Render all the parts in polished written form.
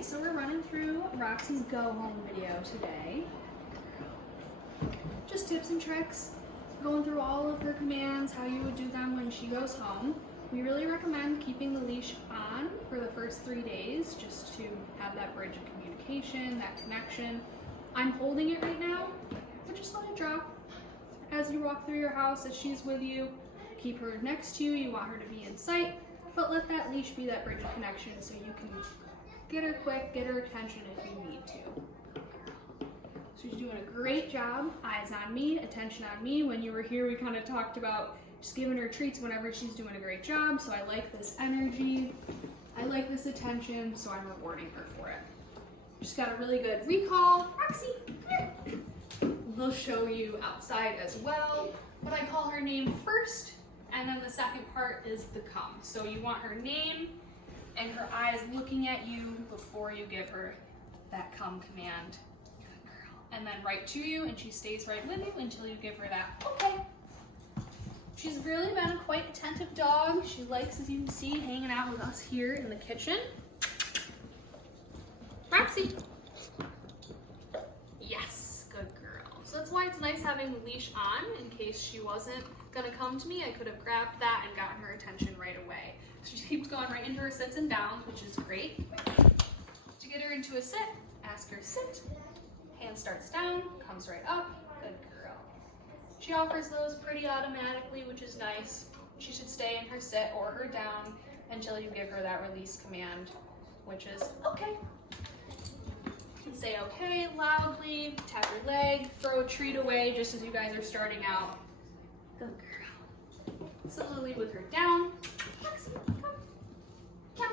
Okay, so we're running through Roxie's go home video today. Just tips and tricks, going through all of her commands, how you would do them when she goes home. We really recommend keeping the leash on for the first 3 days just to have that bridge of communication, that connection. I'm holding it right now, but just let it drop as you walk through your house, as she's with you. Keep her next to you, you want her to be in sight, but let that leash be that bridge of connection so you can get her quick, get her attention if you need to. So she's doing a great job. Eyes on me, attention on me. When you were here, we kind of talked about just giving her treats whenever she's doing a great job. So I like this energy. I like this attention, so I'm rewarding her for it. She's got a really good recall. Roxie, come here. We'll show you outside as well. But I call her name first, and then the second part is the come. So you want her name and her eyes looking at you before you give her that come command. Good girl. And then right to you, and she stays right with you until you give her that okay. She's really been a quite attentive dog. She likes, as you can see, hanging out with us here in the kitchen. Roxie. Yes, good girl. So that's why it's nice having the leash on. In case she wasn't gonna come to me, I could have grabbed that and gotten her attention right away. So she keeps going right into her sits and downs, which is great. To get her into a sit, ask her sit. Hand starts down, comes right up. Good girl. She offers those pretty automatically, which is nice. She should stay in her sit or her down until you give her that release command, which is okay. You can say okay loudly, tap your leg, throw a treat away just as you guys are starting out. Good girl. Similarly with her down. Roxie, come. Down.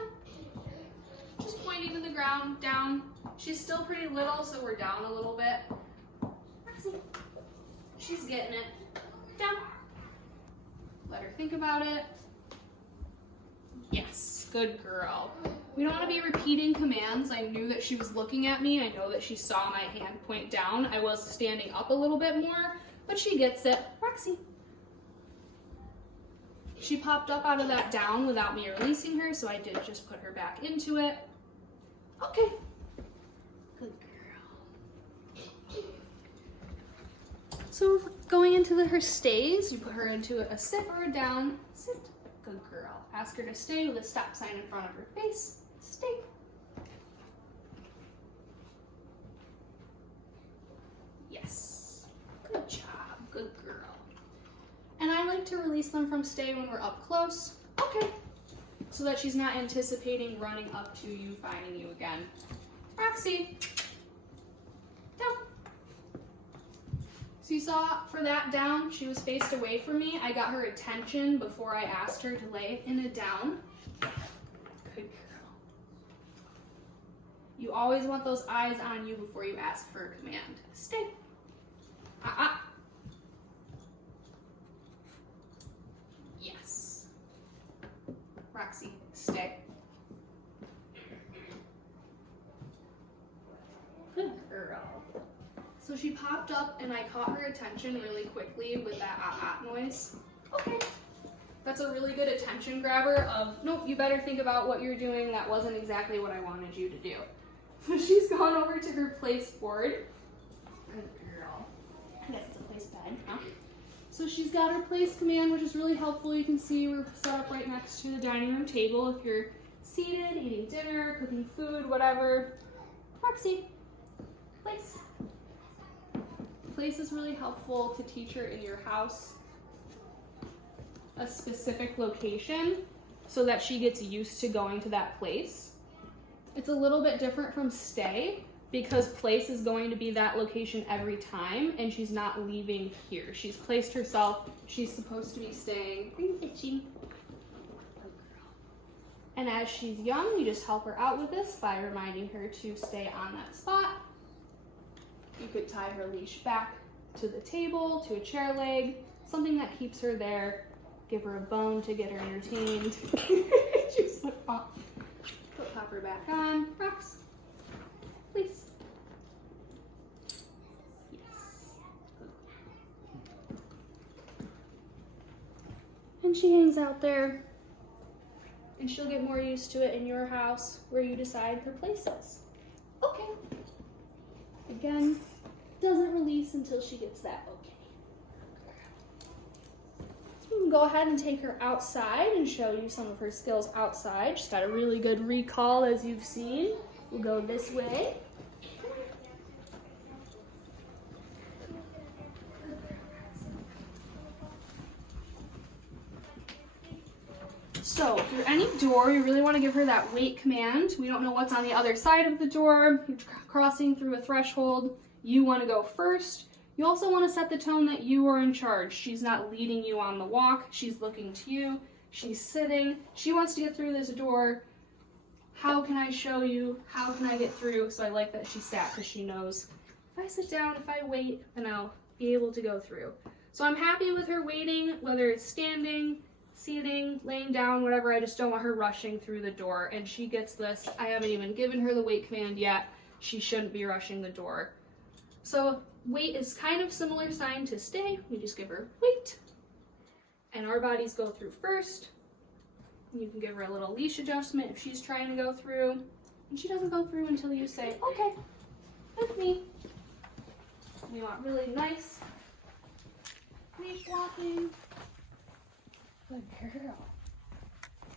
Just pointing to the ground, down. She's still pretty little, so we're down a little bit. Roxie. She's getting it. Down. Let her think about it. Yes, good girl. We don't want to be repeating commands. I knew that she was looking at me. I know that she saw my hand point down. I was standing up a little bit more, but she gets it. Roxie. She popped up out of that down without me releasing her, so I did just put her back into it. Okay. Good girl. So going into her stays, you put her into a sit or a down. Sit. Good girl. Ask her to stay with a stop sign in front of her face. Stay. Yes. Good job. Good girl. And I like to release them from stay when we're up close. Okay. So that she's not anticipating running up to you, finding you again. Roxie. Down. So you saw for that down, she was faced away from me. I got her attention before I asked her to lay in a down. Good girl. You always want those eyes on you before you ask for a command. Stay. Yes. Roxie, stay. Good girl. So she popped up and I caught her attention really quickly with that noise. Okay. That's a really good attention grabber of, nope, you better think about what you're doing. That wasn't exactly what I wanted you to do. So she's gone over to her place board. Good girl. I guess it's a place bed, huh? So she's got her place command, which is really helpful. You can see we're set up right next to the dining room table. If you're seated, eating dinner, cooking food, whatever. Roxie, place. Place is really helpful to teach her in your house a specific location so that she gets used to going to that place. It's a little bit different from stay because place is going to be that location every time and she's not leaving here. She's placed herself. She's supposed to be staying. Are you itchy? And as she's young, you just help her out with this by reminding her to stay on that spot. You could tie her leash back to the table, to a chair leg, something that keeps her there. Give her a bone to get her entertained. She slipped off. Pop her back on. Rox, please. Yes. And she hangs out there and she'll get more used to it in your house where you decide her place is. Okay. Again, doesn't release until she gets that okay. So we can go ahead and take her outside and show you some of her skills outside. She's got a really good recall, as you've seen. We'll go this way. So through any door, you really want to give her that wait command. We don't know what's on the other side of the door. You're crossing through a threshold. You want to go first. You also want to set the tone that you are in charge. She's not leading you on the walk. She's looking to you. She's sitting. She wants to get through this door. How can I show you? How can I get through? So I like that she sat because she knows if I sit down, if I wait, then I'll be able to go through. So I'm happy with her waiting, whether it's standing, seating, laying down, whatever. I just don't want her rushing through the door, and she gets this. I haven't even given her the wait command yet. She shouldn't be rushing the door. So wait is kind of similar sign to stay. We just give her wait, and our bodies go through first. You can give her a little leash adjustment if she's trying to go through, and she doesn't go through until you say, okay, with me. We want really nice leash walking. Good girl.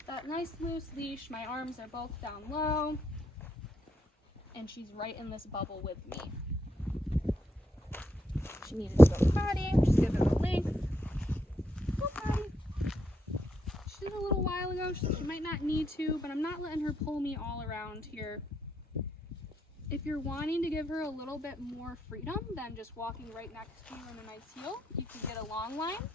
That nice loose leash, my arms are both down low, and she's right in this bubble with me. She needed to go potty, just give her a length. Go potty. She did a little while ago, she might not need to, but I'm not letting her pull me all around here. If you're wanting to give her a little bit more freedom than just walking right next to you in a nice heel, you can get a long line.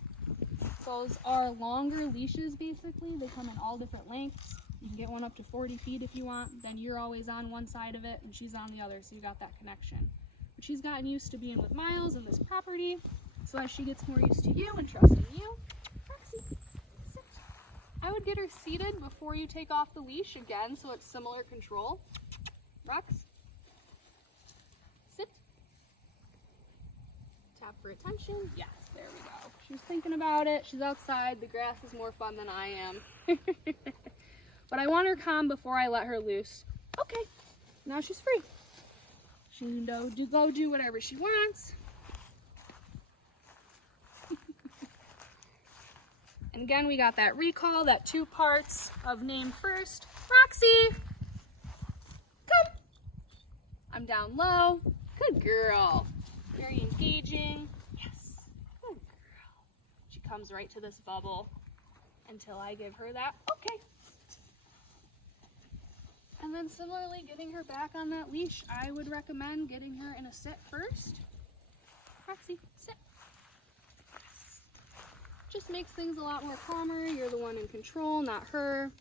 Those are longer leashes, basically. They come in all different lengths. You can get one up to 40 feet if you want. Then you're always on one side of it and she's on the other, so you got that connection. But she's gotten used to being with Miles and this property, so as she gets more used to you and trusting you, Roxie, sit. I would get her seated before you take off the leash again, so it's similar control. Rox, sit. Tap for attention. Yes, there we go. She's thinking about it. She's outside. The grass is more fun than I am. But I want her calm before I let her loose. Okay, now she's free. She can go do whatever she wants. And again, we got that recall, that 2 parts of name first. Roxie, come. I'm down low. Good girl. Very engaging. Yes. Good girl. She comes right to this bubble until I give her that okay. And then similarly, getting her back on that leash, I would recommend getting her in a sit first. Roxie, sit. Yes. Just makes things a lot more calmer. You're the one in control, not her.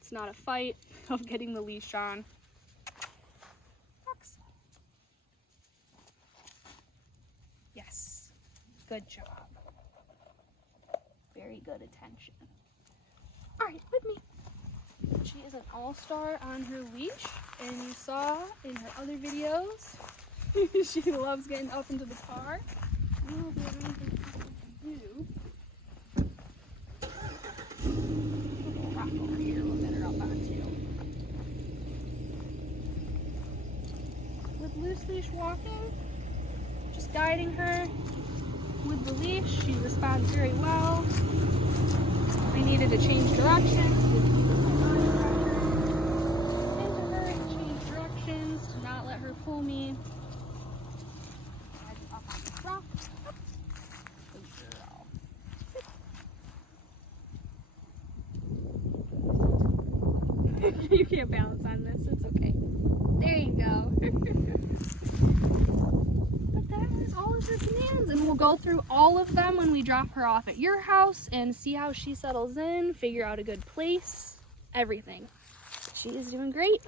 It's not a fight of getting the leash on. Roxie. Yes, good job. Very good attention. All right, with me. She is an all-star on her leash, and you saw in her other videos, she loves getting up into the car. Now if there's anything we can do, we'll rock over here, we'll get her up onto. With loose leash walking, just guiding her with the leash, she responds very well. I needed to change direction. Pull me. Up on the rock. Good girl. You can't balance on this. It's okay. There you go. But that is all of her commands, and we'll go through all of them when we drop her off at your house and see how she settles in, figure out a good place, everything. She is doing great.